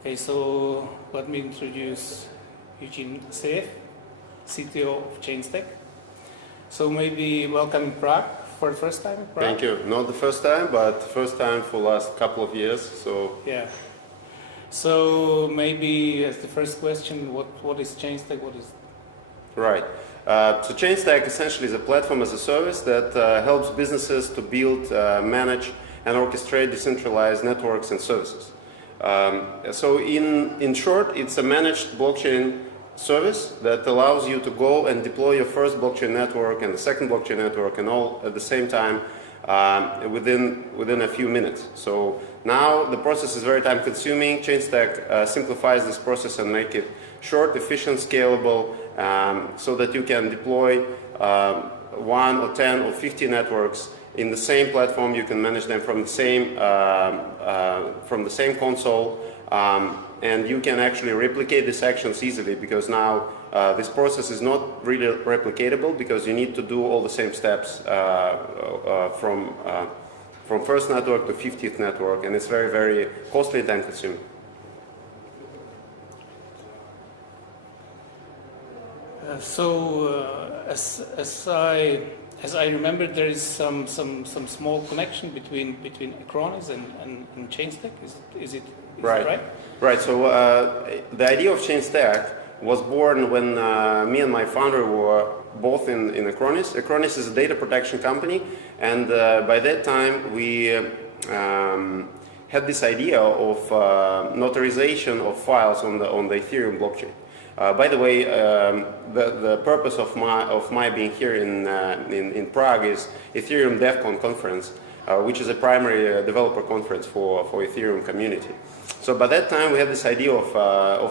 Okay, so let me introduce Eugene Aseev, CTO of Chainstack. So maybe welcome in Prague for the first time in Prague. Thank you. Not the first time, but first time for the last couple of years. So yeah. So maybe as the first question, what is Chainstack? What is right. So Chainstack essentially is a platform as a service that helps businesses to build, manage, and orchestrate decentralized networks and services. So in short, it's a managed blockchain service that allows you to go and deploy your first blockchain network and the second blockchain network and all at the same time within a few minutes. So now the process is very time consuming. Chainstack simplifies this process and make it short, efficient, scalable, so that you can deploy 1 or 10 or 50 networks in the same platform. You can manage them from the same console, and you can actually replicate these actions easily, because now this process is not really replicatable, because you need to do all the same steps from first network to 50th network, and it's very, very costly and time consuming. As I remember, there is some small connection between Acronis and Chainstack. Is it right? Right. So the idea of Chainstack was born when me and my founder were both in Acronis. Acronis is a data protection company, and by that time we had this idea of notarization of files on the Ethereum blockchain. By the way, the purpose of my being here in Prague is Ethereum DevCon conference, which is a primary developer conference for Ethereum community. So by that time we had this idea of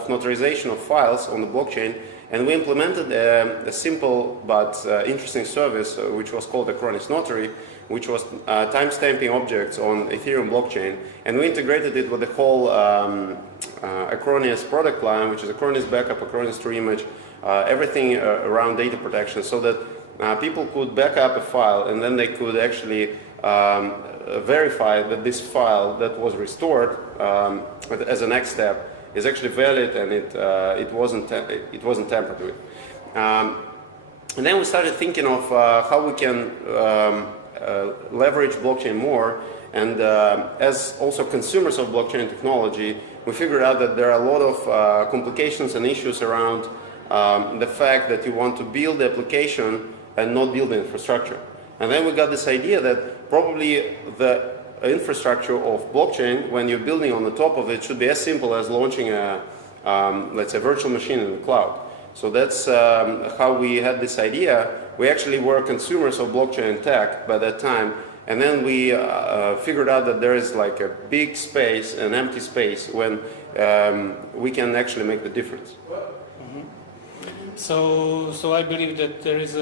notarization of files on the blockchain, and we implemented a simple but interesting service which was called Acronis Notary, which was timestamping objects on Ethereum blockchain, and we integrated it with the whole Acronis product line, which is Acronis Backup, Acronis True Image, everything around data protection, so that people could back up a file and then they could actually verify that this file that was restored as a next step is actually valid and it wasn't tampered with. And then we started thinking of how we can leverage blockchain more, and as also consumers of blockchain technology, we figured out that there are a lot of complications and issues around the fact that you want to build the application and not build the infrastructure. And then we got this idea that probably the infrastructure of blockchain, when you're building on the top of it, should be as simple as launching a, let's say, virtual machine in the cloud. So that's how we had this idea. We actually were consumers of blockchain tech by that time, and then we figured out that there is like a big space, an empty space, when we can actually make the difference. So I believe that there is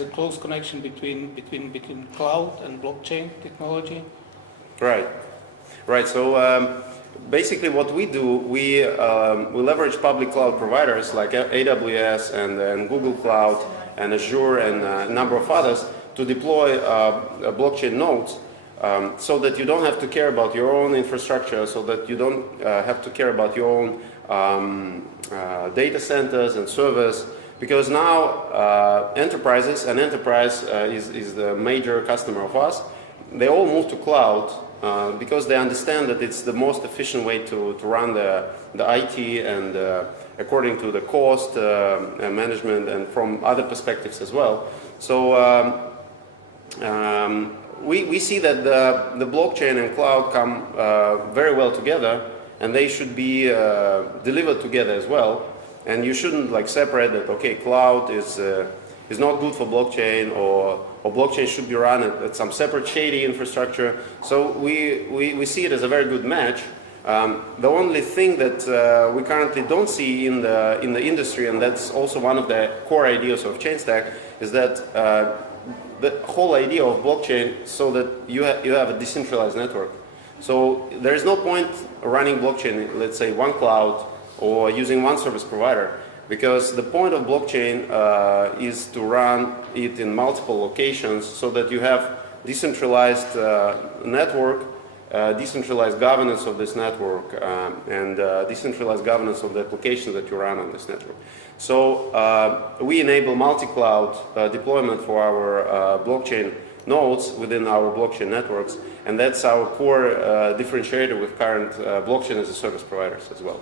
a close connection between cloud and blockchain technology. Right. So basically, what we do, we leverage public cloud providers like AWS and Google Cloud and Azure and a number of others to deploy blockchain nodes, so that you don't have to care about your own infrastructure, so that you don't have to care about your own data centers and servers, because now enterprises, and enterprise is the major customer of us, they all move to cloud because they understand that it's the most efficient way to run the IT, and according to the cost management and from other perspectives as well. So we see that the blockchain and cloud come very well together, and they should be delivered together as well. And you shouldn't like separate that. Okay, cloud is not good for blockchain, or blockchain should be run at some separate shady infrastructure. So we see it as a very good match. The only thing that we currently don't see in the industry, and that's also one of the core ideas of Chainstack, is that the whole idea of blockchain, so that you have a decentralized network. So there is no point running blockchain, let's say one cloud, or using one service provider, because the point of blockchain is to run it in multiple locations, so that you have decentralized network decentralized governance of this network and decentralized governance of the applications that you run on this network. So we enable multi-cloud deployment for our blockchain nodes within our blockchain networks, and that's our core differentiator with current blockchain as a service providers as well.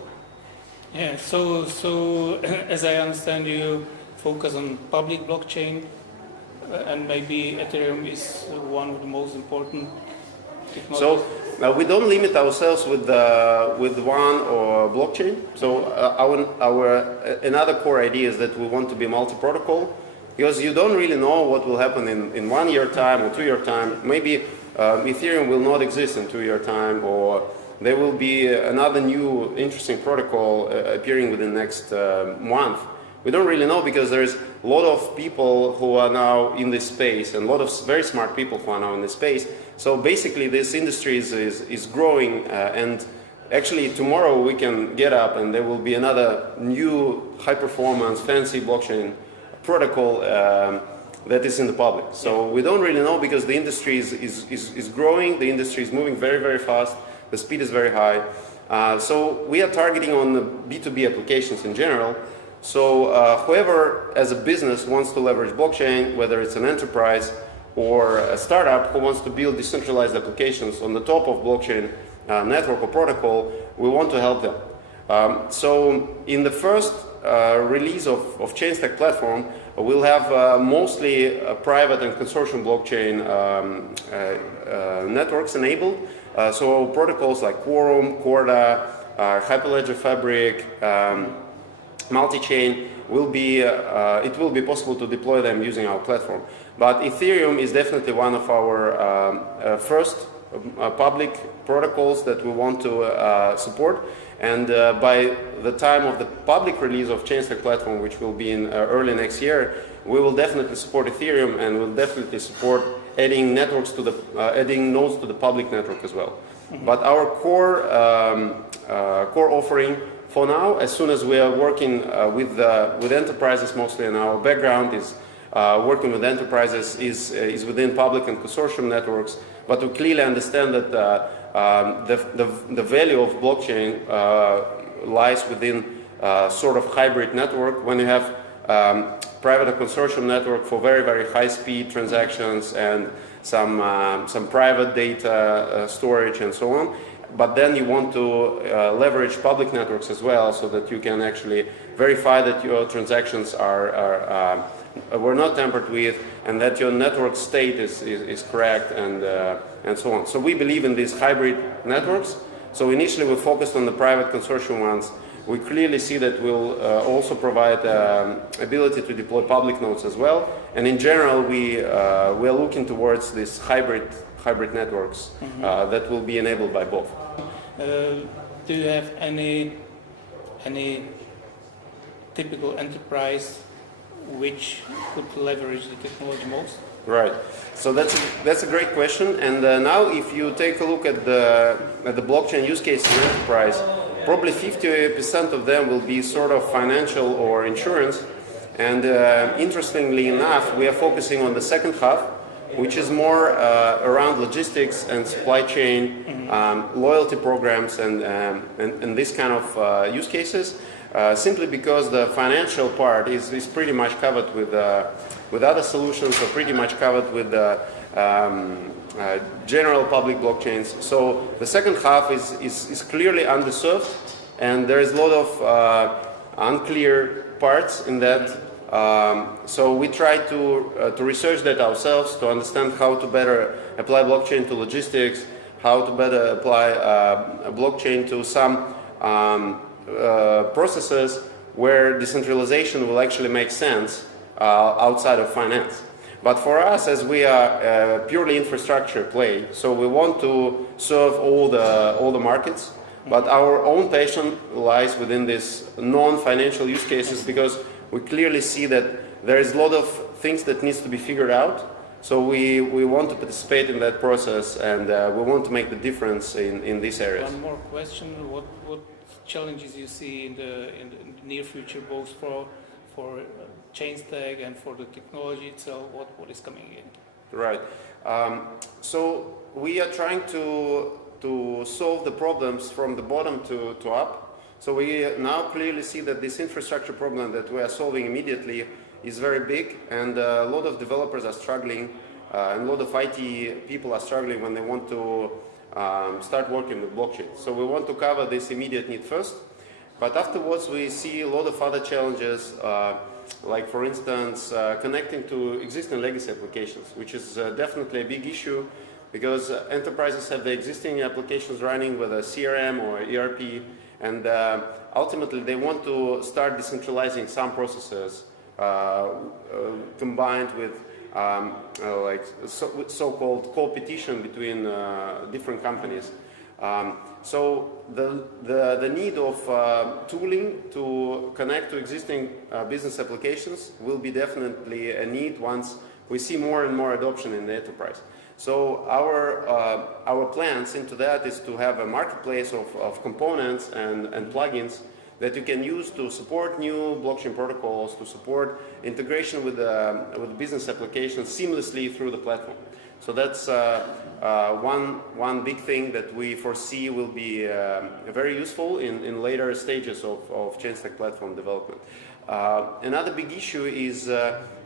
Yeah, so as I understand, you focus on public blockchain, and maybe Ethereum is one of the most important technologies. So we don't limit ourselves with one or blockchain. So our another core idea is that we want to be multi-protocol, because you don't really know what will happen in 1 year time or 2 year time. Maybe Ethereum will not exist in 2 year time, or there will be another new interesting protocol appearing within the next month. We don't really know, because there's a lot of people who are now in this space and a lot of very smart people who are now in this space. So basically this industry is growing and actually tomorrow we can get up and there will be another new high performance fancy blockchain protocol that is in the public. So we don't really know, because the industry is growing, the industry is moving very, very fast, the speed is very high. So we are targeting on the B2B applications in general. So whoever as a business wants to leverage blockchain, whether it's an enterprise or a startup who wants to build decentralized applications on the top of blockchain network or protocol, we want to help them. So in the first release of Chainstack platform, we'll have mostly private and consortium blockchain networks enabled. So protocols like Quorum, Corda, Hyperledger Fabric, multi-chain will be it will be possible to deploy them using our platform. But Ethereum is definitely one of our first public protocols that we want to support, and by the time of the public release of Chainstack platform, which will be in early next year, we will definitely support Ethereum, and we'll definitely support adding networks to the adding nodes to the public network as well. Mm-hmm. But our core offering for now, as soon as we are working with enterprises mostly, and our background is working with enterprises, is within public and consortium networks. But we clearly understand that the value of blockchain lies within sort of hybrid network, when you have private or consortium network for very, very high speed transactions and some private data storage and so on. But then you want to leverage public networks as well, so that you can actually verify that your transactions were not tampered with, and that your network state is correct, and so on. So we believe in these hybrid networks. So initially we focused on the private consortium ones. We clearly see that we'll also provide ability to deploy public nodes as well. And in general, we are looking towards these hybrid networks that will be enabled by both. Do you have any typical enterprise which could leverage the technology most? Right. So that's a great question. And now, if you take a look at the blockchain use case in enterprise, probably 50% of them will be sort of financial or insurance. And interestingly enough, we are focusing on the second half, which is more around logistics and supply chain, loyalty programs, and this kind of use cases. Simply because the financial part is pretty much covered with other solutions, or pretty much covered with general public blockchains. So the second half is clearly underserved, and there is a lot of unclear parts in that. So we try to research that ourselves, to understand how to better apply blockchain to logistics, how to better apply blockchain to some processes where decentralization will actually make sense outside of finance. But for us, as we are purely infrastructure play, so we want to serve all the markets, but our own passion lies within these non-financial use cases, because we clearly see that there is a lot of things that needs to be figured out. So we want to participate in that process, and we want to make the difference in these areas. One more question: what challenges you see in the near future, both for Chainstack and for the technology itself? What is coming in? Right. So we are trying to to solve the problems from the bottom to up. So we now clearly see that this infrastructure problem that we are solving immediately is very big, and a lot of developers are struggling, and a lot of IT people are struggling when they want to start working with blockchain. So we want to cover this immediate need first, but afterwards we see a lot of other challenges, like for instance connecting to existing legacy applications, which is definitely a big issue, because enterprises have the existing applications running with a CRM or ERP, and ultimately they want to start decentralizing some processes combined with like so-called competition between different companies. So the need of tooling to connect to existing business applications will be definitely a need once we see more and more adoption in the enterprise. So our plans into that is to have a marketplace of components and plugins that you can use to support new blockchain protocols, to support integration with business applications seamlessly through the platform. So that's one big thing that we foresee will be very useful in later stages of Chainstack platform development. Another big issue is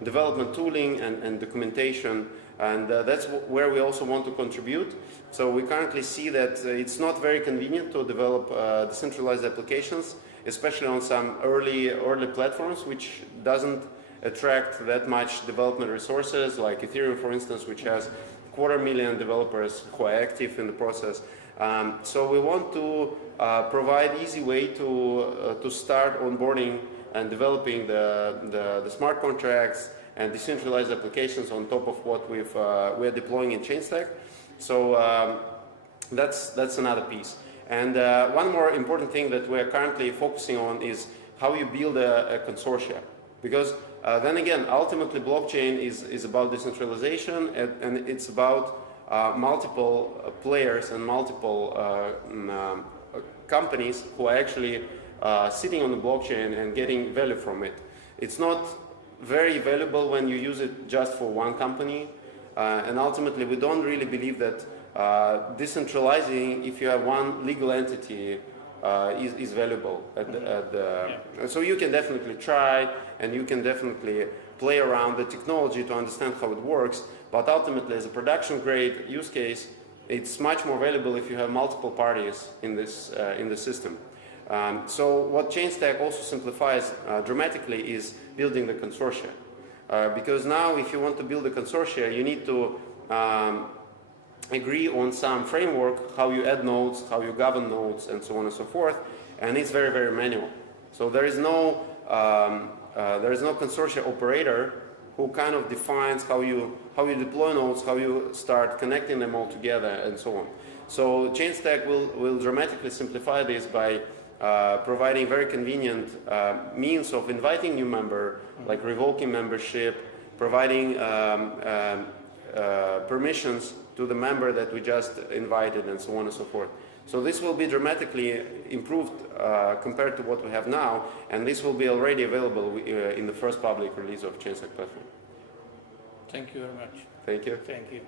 development tooling and documentation, and that's where we also want to contribute. So we currently see that it's not very convenient to develop decentralized applications, especially on some early platforms, which doesn't attract that much development resources, like Ethereum, for instance, which has 250,000 developers who are active in the process. So we want to provide easy way to start onboarding and developing the smart contracts and decentralized applications on top of what we're deploying in Chainstack. So that's another piece. And one more important thing that we're currently focusing on is how you build a consortia. Because then again, ultimately blockchain is about decentralization, and it's about multiple players and multiple companies who are actually sitting on the blockchain and getting value from it. It's not very valuable when you use it just for one company, and ultimately we don't really believe that decentralizing, if you have one legal entity, is valuable so you can definitely try, and you can definitely play around the technology to understand how it works, but ultimately as a production grade use case, it's much more valuable if you have multiple parties in the system. So what Chainstack also simplifies dramatically is building the consortia, because now if you want to build a consortia, you need to agree on some framework, how you add nodes, how you govern nodes, and so on and so forth, and it's very, very manual. So there is no consortia operator who kind of defines how you deploy nodes, how you start connecting them all together, and so on. So Chainstack will dramatically simplify this by providing very convenient means of inviting new member, like revoking membership, providing permissions to the member that we just invited, and so on and so forth. So this will be dramatically improved compared to what we have now, and this will be already available in the first public release of Chainstack platform. Thank you very much. Thank you. Thank you.